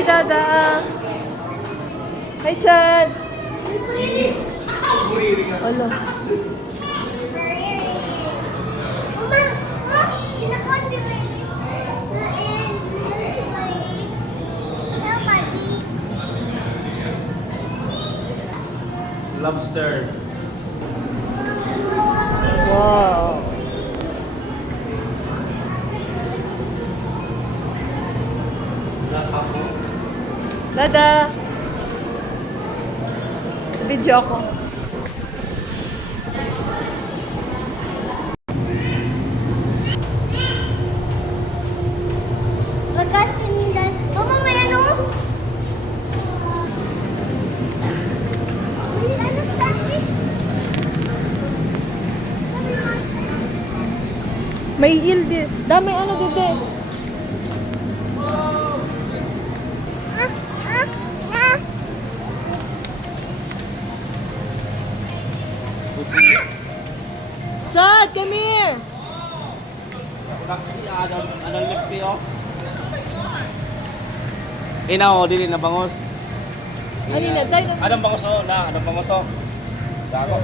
Hi, Dada. Hi, Chad. Alo. Lobster. Wow. Dada. Video ako. Magkasindan. Mama, may ano? May ano, starfish? May eel din. Dami ano dito. Ah, ah, ah. Chad, come here. Anong lipi oh? Inaw, dili na bangos. Ano na, tayo na. Anong bangos oh? Anong bangos oh? Dago.